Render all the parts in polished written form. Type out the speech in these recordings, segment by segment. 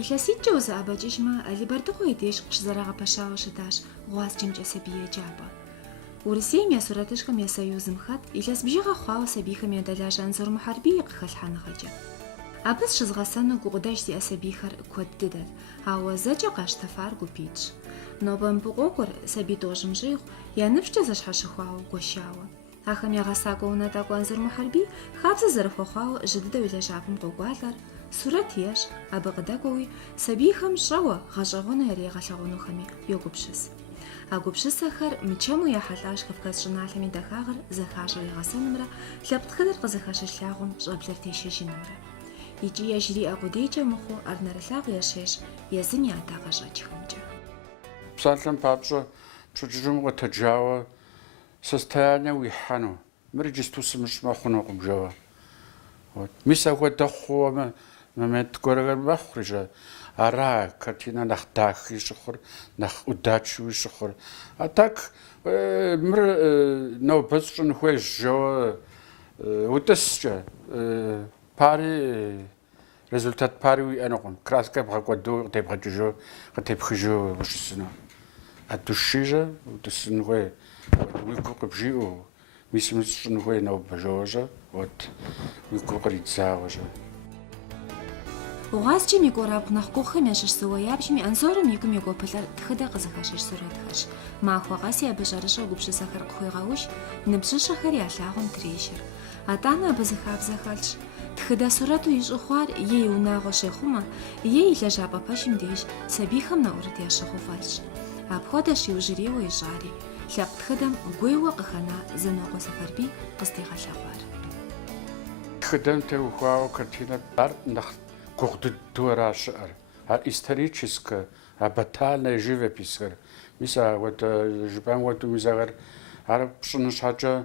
Илъэситӏкӏэ узыӏэбэкӏыжмэ, Алибардыгъуэ и деж къыщызэрагъэпэщауэ щытащ гъуазджэмкӏэ сабий еджапӏэ. Урысейм я сурэтыщӏхэм я союзым хэт илъэс бжыгъэ хъуауэ сабийхэм ядэлажьа Анзор Мухьэрбий къыхэлъхьа нэгъэкӏэ. Абы щызгъэсэну гукъыдэж зиӏэ сабийхэр куэд дыдэт, ауэ зэкӏэ къащтэфар гупитщ. Нобэ мыбы къокӏуэр сабий тӏощӏым щӏигъу, я ныбжькӏэ зэщхьэщыхуауэ гуэшауэ. Ахэм ягъэсакӏуэ унэ тӏэкӏу Анзор Мухьэрбий хабзэ зэрыхуэхъуауэ жьы дыдэу и лэжьапӏэм къокӏуалӏэр, сурэт ещӏ, абы къыдэкӏуэуи сабийхэм щӏэуэ гъэщӏэгъуэну ярегъэлъэгъунухэми йогупщыс. А гупщысэхэр мычэму яхьэлӏащ Кавказ щӏыналъэм и дахагъэр зэхащӏэу игъэсэнымрэ, лъэпкъ тхыдэр къызыхэщыщ лъагъуэм щӏэблэр тещэжынымрэ. ИкӀи яжьриӀэ къудейкӀэ мыхъуу Арнэрылъагъу ещещ езым и адакъэ щӀэкӀхэмкӀэ. Псалъэм папщӀэ пщыкӀыжьым къытэджауэ состояние уихьэну, мыр иджысту сымыщӀ хъунукъым жэуэ. Мис апхуэдэ хъууэ момент гуэрхэр мэхъури, ара картинэ нэхъ дахи щыхъур, нэхъ Ӏудачи щыхъур. А так мыр нобэ щӀын хуейщ жэуэ утӀыскӀэ, пари результат пари уиӀэнукъым. Краскэ бгъэкӀуэду къытебгъэкӀыжу, къытепхыжу ущысыну. А душижэ утӀысын хуей, уи гур къыбжиӀэу, мис щӀын хуей нобэ жэуэщӀэ, уи гур къридзауэщӀэ. Гъуазджэм и кӀуэрабгъу нэхъ гугъухэм ящыщ зыуэ ябжми, Анзорым и гум егуэпылъэр тхыдэ къызыхэщыж сурэтхэщ. Махуэ къэси абы щӀэрыщӀэу гупщысэхэр къыхуегъэущ, ныбжьыщӀэхэри я лъагъуэм трещыр. АтӀанэ абы зы хабзэ хэлъщ. Тхыдэ сурэту ищӀу хъуар е и унагъуэ щехъумэ, е и лэжьапӀэ пэшым деж сабийхэм нэӀурыт ящыгъыу фӀэлъщ. Апхуэдэщ иужьрейуэ ищӀари, лъэпкъ тхыдэм гуейуэ къыхэна Зэнокъуэ Сэфарбий къыстегъэлъэгъуар. Тхыдэм теухуауэ картинэ ар нэхъ гугъу дыдэу ара щыӀэр. Ар историческэ, а батальная живописхэр. Мис ауэдэ жыпӀэм хуэдэу мис ар пщӀыну щхьэкӀэ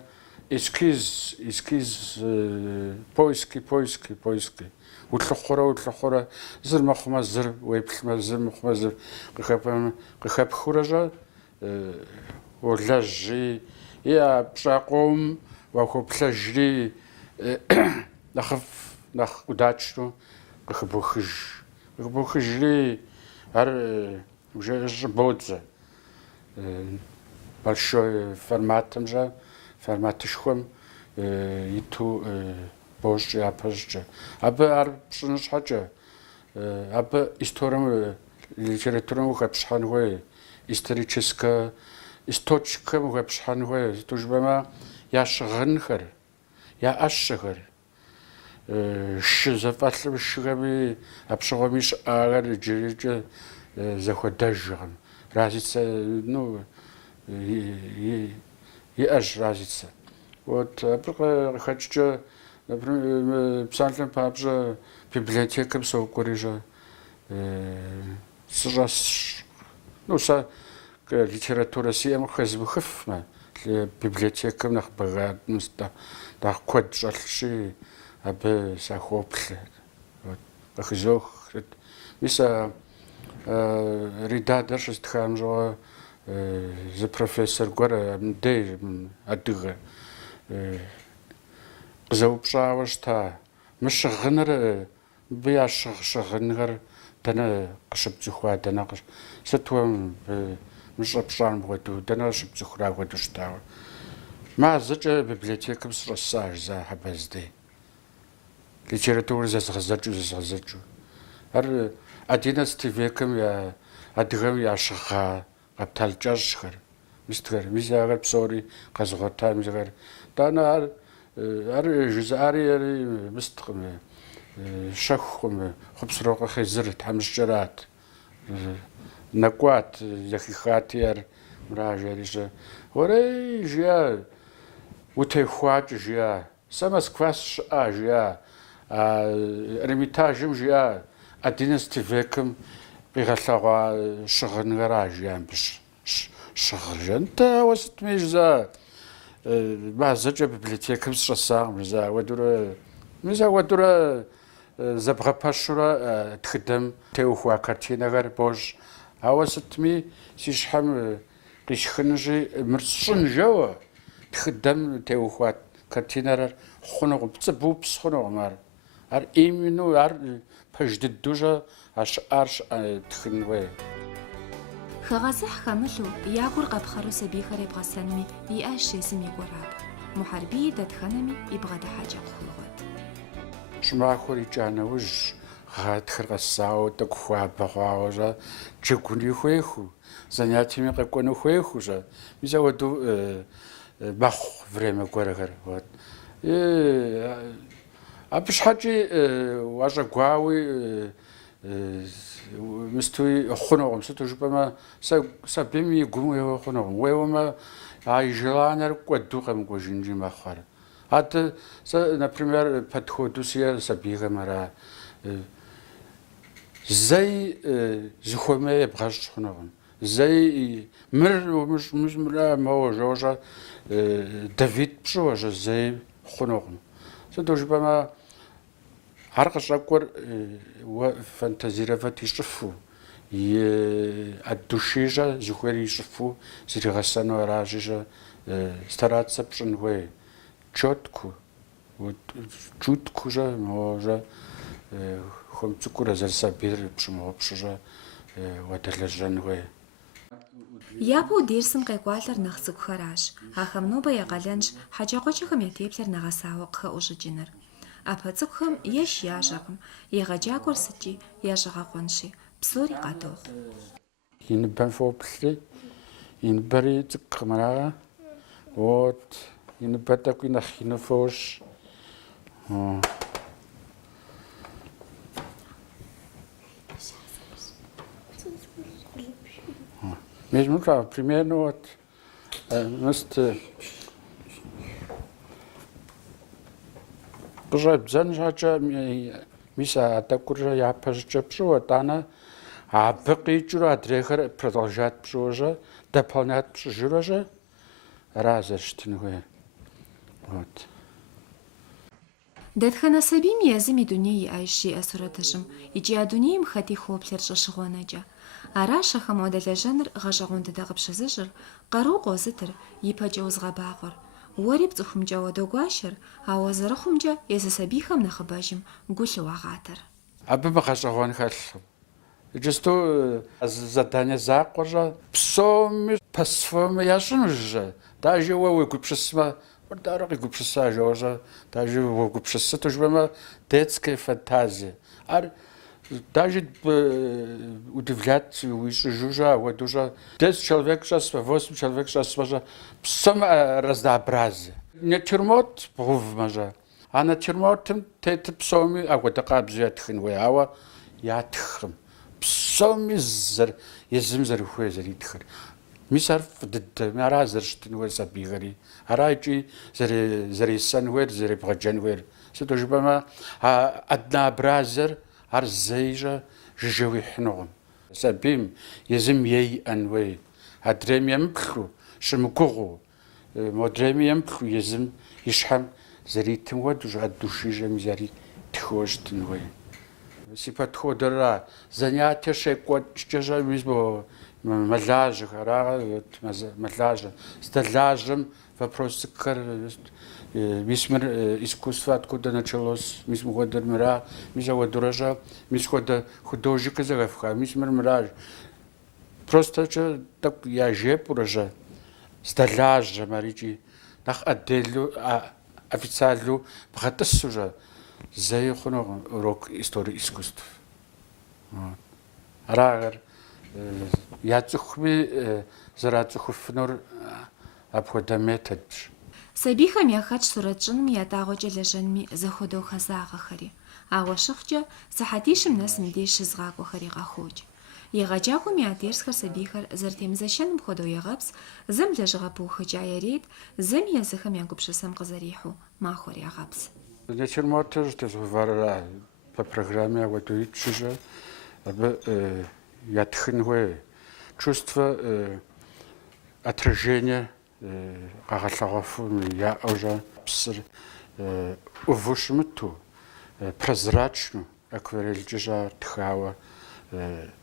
эскиз поиски. Улъыхъурэ, зыр мэхъумэ зыр уеплъмэ, зыр мыхъумэ зыр къыхэпхыурэщӀэ олэжьи, и а пщӀакъуэум уахуоплъэжри нэхъ Ӏудачну къыхыбохыжри, ар уже щӀыбодзэ. Большой форматышхуэм иту божкӀэ, япэщӀкӀэ. Абы ар пщӀыну щхьэкӀэ, абы историем, литературэм ухэпщхьэн хуей, историческэ источникхэм ухэпщхьэн хуей. Сыту жыпӀэмэ, я щыгъынхэр, я Ӏэщэхэр, шы зэфӀэлъым шыхэми, Ӏэпщыгъуэми щыӀагъэр иджырикӀэ зэхуэдэжкъым. Разница, иӀэщ разница. Абы къыхэкӀкӀэ, псалъэм папщӀэ библиотекэм сокӀуэри, сыщӀэсщ. Сэ литературэ сиӀэм къыхэзмыхыфмэ, библиотекэм нэхъ богатым нэхъ куэд щӀэлъщи, абы сахуоплъэ, къыхызох. Мис редактор щыстхам щӀыуэ зы профессор гуэр мындей адыгэ къызэупщӀауэ щыта, мы щыгъыныр, мыбы я щыгъынхэр дэнэ къыщыпцӀыхуа, сыт уэ мыщӀэпщӀам хуэдэу, дэнэ къыщыпцӀыхурэ хуэдэу щытауэ. Мазэкӏэ библиотекэм сыщӀэса жыза хьэбэздей. Литературэр зэзгъэзэкӀыу. Ар XI векым адыгэм ящыгъа къэптал кӀэщӀхэр, мис ахэр псори къэзгъуэта, итӀанэ ар жызыӀари мысткъым, щэхукъым, хъупсрэ къыхезыр тхьэмыщкӀэрат. НэкӀуат, зэхихати ар мыражэри, уэрей жиӀа, утехуакӀэ жиӀа, сэ Москва сыщыӀа жиӀа, Эрмитажым жиӀа XI векым къигъэлъэгъуа щыгъынхэра жиӀа мыбы щыгъыр. НтӀэ ауэ сытми жыза мазэкӀэ библиотекэм сыщӀэсакъым жыза, мис ауэдурэ зэбгъэпэщурэ тхыдэм теухуа картинэхэр бощ. Ауэ сытми си щхьэм къисхынущи, мыр сщӀын жэуэ тхыдэм теухуа картинэрэр хъунукъым, пцӀы бупс хъунукъым ар. именно ар пэж дыдужа ар тхын хуей. Хагасах хамлу ягур габхару сабихар ебгасанми иаш езим игораб. Мухарби датханами ибгада хаджа хулгот. Шмахури чанауж гатхэр гасао такхуабахаожа чекуни хуеху. Занятиями какону хуеху же. Миза воду бах время горагар. Вот. Абшхаджи важа гуави мистуи хоногом сутужбама сабими гумуева хоногом уевама ай желанер кодукам гожинжи махар. Это, например, подходусия сабига мара зай зухомее бгаш хоногом зай мир мра можа Давид пшожа зай хоногом сутужбама هرقشاكور وفانتازيرافات يشوفوا الدوشيجا زخوري يشوفوا زي غسانو راجيجا стараться пшенве четко вот чутко же може хомцукура зарсабир пшмо пшжа ватерлажанве Япу дерсим кайкуалар нахсукхараш ахамнуба ягаланш хажагочхам ятеплер нагасаавакха ужижинер Апацукхам еш яжагам ягажагор сычи яжагаконши псори катох инбан фопли инбари цукмара вот инбатаку нахинофош Mesmo claro, primeiro вот Бжаб занжача миса такуржа япажча пшо тана а быкичура дрехер продолжать пшожа дополнять пшожа разыштинге вот Датхана сабим язми дуни айши асураташым ичи адуним хати хоплер шашгонаджа Араша хамодала жанр гажагунда дагыпшызыжыр кару гозытыр ипаджа узгабагыр Уариб цухумджа водогуашер, а озарахумджа езасабихам нахабажим гулюагатар. Абы бахашагон халлу. Жесто задание закоржа псоми пасфоми яшнужа. Даже его гупшисма, дороги гупшиса жожа, даже его гупшиса тоже детская фантазия. Даже удивлять выше жужа, вот уже 10 человек сейчас, 8 человек сейчас, псом разнообразие. Натюрморт повмажа, а натюрмортом те псоми, а вот такая бзятхин выява, я тхм. Псоми езим зарухуе заритхр. Мисар мара зарштин вы забигари, арайчи зарисан вы, зарипгаджан вы. Все тоже бама однообразие. Арзейжа живи хногом. Сабим езим ей анвей. Адрем пху шмгугу. Модрем пху езим ишхам заритим вот уже от души жем зари тхоштинвей. Си подходера занятия шекот чежа мизбо малажа хара вот малажа. Сталажем вопросы кар Мисмер искусство откуда началось, мисмер мира, мисмер дорожа, мисмер художника заговка, мисмер мира. Просто что так я же порожа, сталажа маричи, нах отделю, официально бхатас уже заехано урок истории искусств. Арагар я цухми зарацухуфнор обходамет. Сабихам яхач суратжным ятагоча лежанми заходо хазагахари, а вашахча сахатишим нас мдеш изгагохари гахоч. Ягачахум ятирсхар сабихар зартемзашан входо ягапс, зам лежгапу хачаярит, зам языхам ягупшасам казариху, махор ягапс. Натюрморт что вара по программе вот учишь, ятхинве чувство отражения я уже увушмту прозрачно акварель жар тхава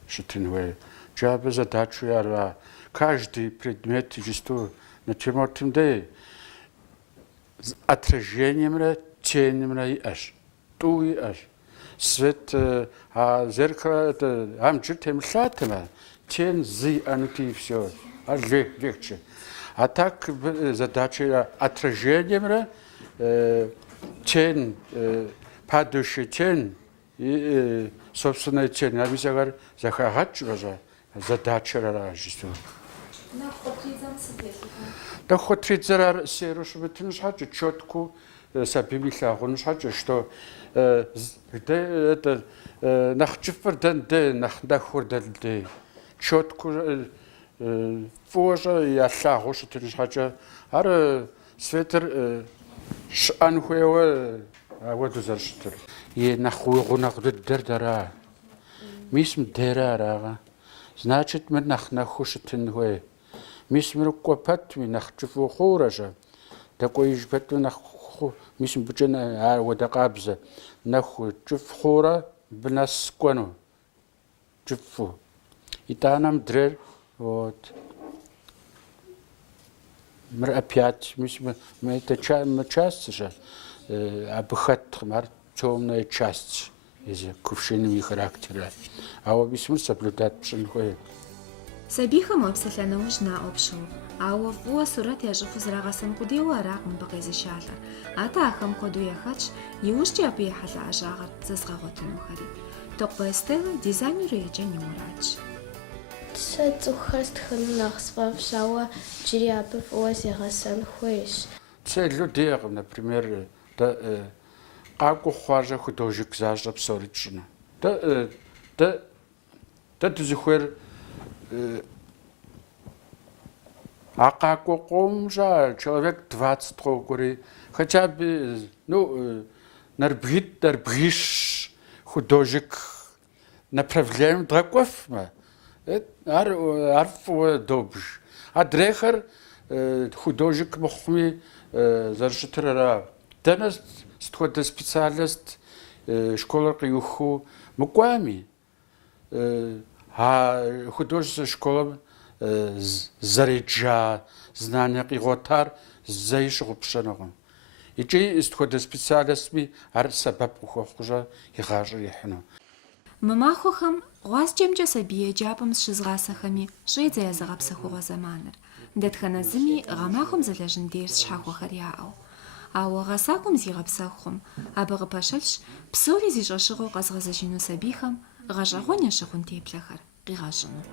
шитинве джаба задачу я каждый предмет жесту натюрмортом да отражением тенем аш тӏуи иӏэщ. Свет зеркало амджыр темылъатэмэ, тен зы иӏэнути и всё. Легче. А так задача отражениемрэ тен, падающий тен и собственная тень. А мисагар захагачга задача жесту. Да хоть 30 раз серу, чтобы ты не шачу четко сабимиха, он шачу, что это нахчифер ден нахдахур ден четко позже я шагу, что ты не шачу, а светер анхуева, а вот зарштер. И нахуегу нахддердара, мисм дерара, значит мы нахушетенхуе. Мисм рукопат ми нахчифу хуража, такой ж пету наху, мисм бучена водакабза, наху чифхура бнаскону, чифу. И та нам дрер, вот. Мы опять, мы это часть же, обхат, мар темная часть из кувшинами характера, а объясню соблюдать пшенхуе. Сабихэм опсэлъэнэужь наӏопщэу, ауэ фӏыуэ сурэт ящӏыфу зрагъэсэнкъудейуэ аракъым мыбы къезыщалӏэр. Атӏэ ахэм куэду ехьэтщ, иужькӏи абы ехьэлӏэ ӏэщӏагъэр зэзгъэгъуэтынухэри. Токъуей Стеллэ дизайнеру еджэн и мурадщ. Сэ цӏыхухэр стхыну нэхъ сфӏэфӏщ, ауэ джыри абы фӏыуэ зегъэсэн хуейщ. Целью дегъым, например, къакӏуэ хъуажэ художник защӏэ псори тщӏыну. Дызыхуейр а къакӏуэ къомщӏа человек 20 къокӏури, хотя бы, нарбгищ художник направлением дгъэкӏуэфмэ, ар фӏыуэ добж. Адрейхэр художник мыхъуми зэрыщытыр ара. Дэнэ сытхуэдэ специалист школэр къиуху мыкӏуами, а художественная школа зареджа знания къигъуэтар зэи щыгъупщэнукъым. Икӏи сытхуэдэ специалистми ар сэбэп къыхуэхъужэ игъащӏэр ихьыну. Мы махуэхэм гъуазджэмкӏэ сабий еджапӏэм щызгъасэхэми щӏедзэ я зыгъэпсэхугъуэ зэманыр. Дэтхэнэ зыми гъэмахуэм зэлэжьын деж щхьэхуэхэр яӏэу. Ауэ гъэсакӏуэм зигъэпсэхум, абы къыпэщылъщ псори зищӏэщыгъуэу къэзгъэзэжыну сабийхэм гъэщӏэгъуэн ящыхъун теплъэхэр къигъэщӏыну.